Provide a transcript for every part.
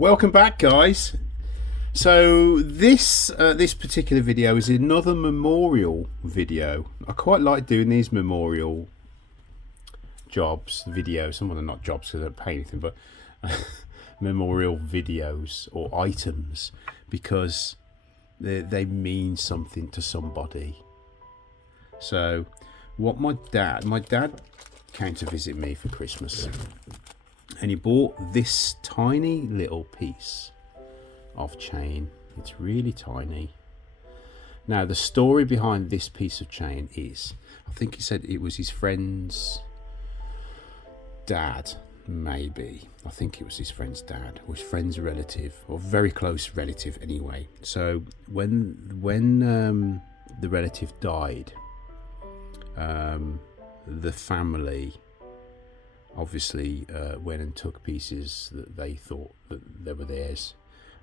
Welcome back, guys. So this particular video is another memorial video. I quite like doing these memorial videos. Some of them not jobs because I don't pay anything, but memorial videos or items because they mean something to somebody. So what my dad came to visit me for Christmas, and he bought this tiny little piece of chain. It's really tiny. Now the story behind this piece of chain is, I think he said it was his friend's dad, maybe. I think it was his friend's dad, or his friend's relative, or very close relative anyway. So when the relative died, the family obviously went and took pieces that they thought that they were theirs,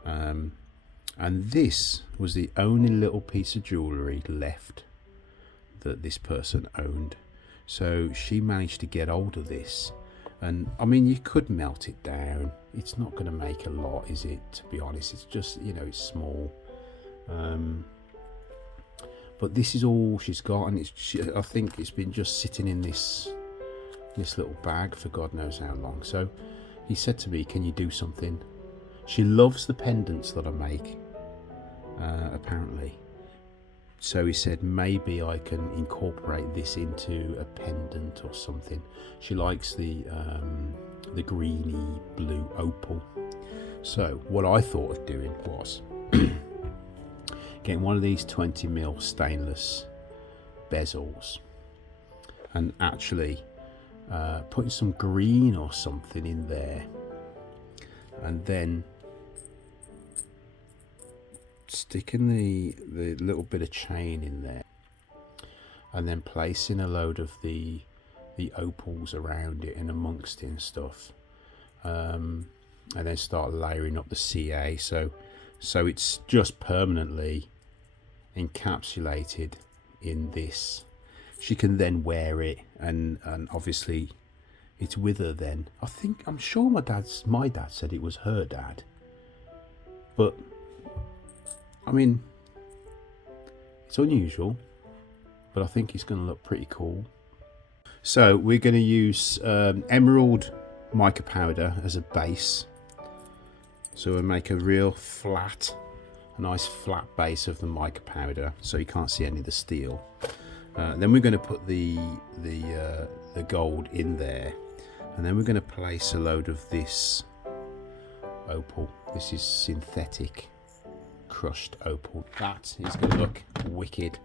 and this was the only little piece of jewellery left that this person owned. So she managed to get hold of this, and I mean, you could melt it down. It's not going to make a lot, is it? To be honest, it's just, it's small. But this is all she's got, and I think it's been just sitting in this little bag for God knows how long. So he said to me, can you do something? She loves the pendants that I make, apparently. So he said maybe I can incorporate this into a pendant or something. She likes the greeny blue opal. So what I thought of doing was getting one of these 20mm stainless bezels and actually putting some green or something in there, and then sticking the little bit of chain in there, and then placing a load of the opals around it and amongst it and stuff, and then start layering up the CA so it's just permanently encapsulated in this. She can then wear it, and obviously it's with her then. I'm sure my dad said it was her dad, but I mean, it's unusual, but I think it's going to look pretty cool. So we're going to use emerald mica powder as a base. So we'll make a nice flat base of the mica powder, so you can't see any of the steel. Then we're going to put the gold in there, and then we're going to place a load of this opal. This is synthetic crushed opal. That is going to look wicked.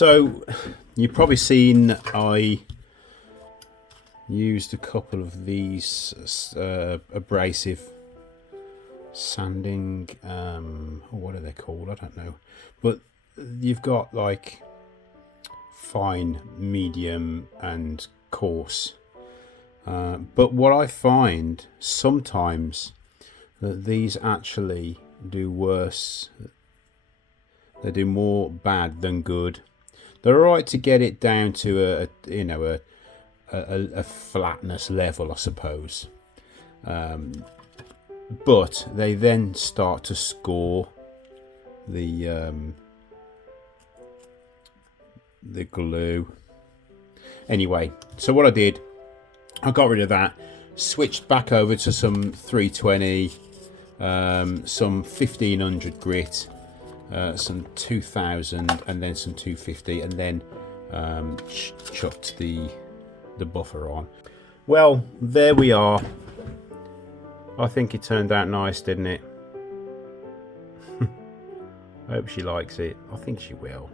So you've probably seen I used a couple of these abrasive sanding, what are they called? I don't know, but you've got like fine, medium and coarse, but what I find sometimes that these actually do worse. They do more bad than good. They're alright to get it down to a flatness level, I suppose, but they then start to score the glue. Anyway, so what I did, I got rid of that, switched back over to some 320, some 1500 grit, some 2000, and then some 250, and then chucked the buffer on. Well, there we are. I think it turned out nice, didn't it? I hope she likes it. I think she will.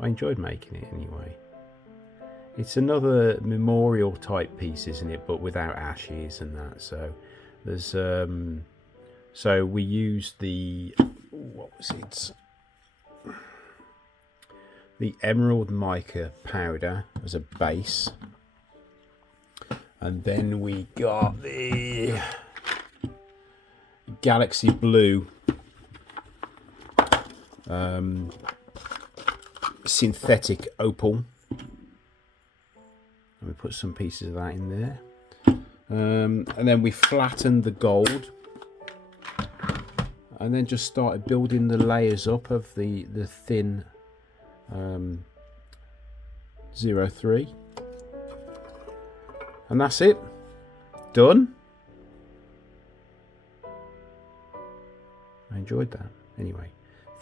I enjoyed making it anyway. It's another memorial type piece, isn't it? But without ashes and that. So there's so we used the, what was it? The emerald mica powder as a base, and then we got the galaxy blue synthetic opal, and we put some pieces of that in there, and then we flattened the gold, and then just started building the layers up of the thin 03, and that's it, done. I enjoyed that. Anyway,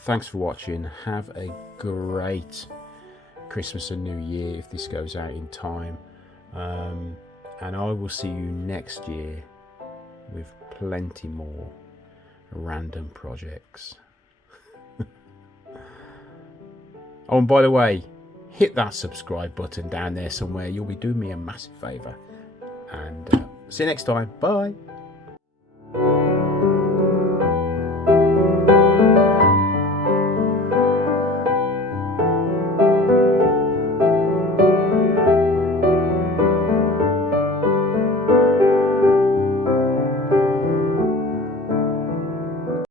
thanks for watching. Have a great Christmas and New Year if this goes out in time, and I will see you next year with plenty more random projects. Oh, and by the way, hit that subscribe button down there somewhere. You'll be doing me a massive favour. And see you next time. Bye.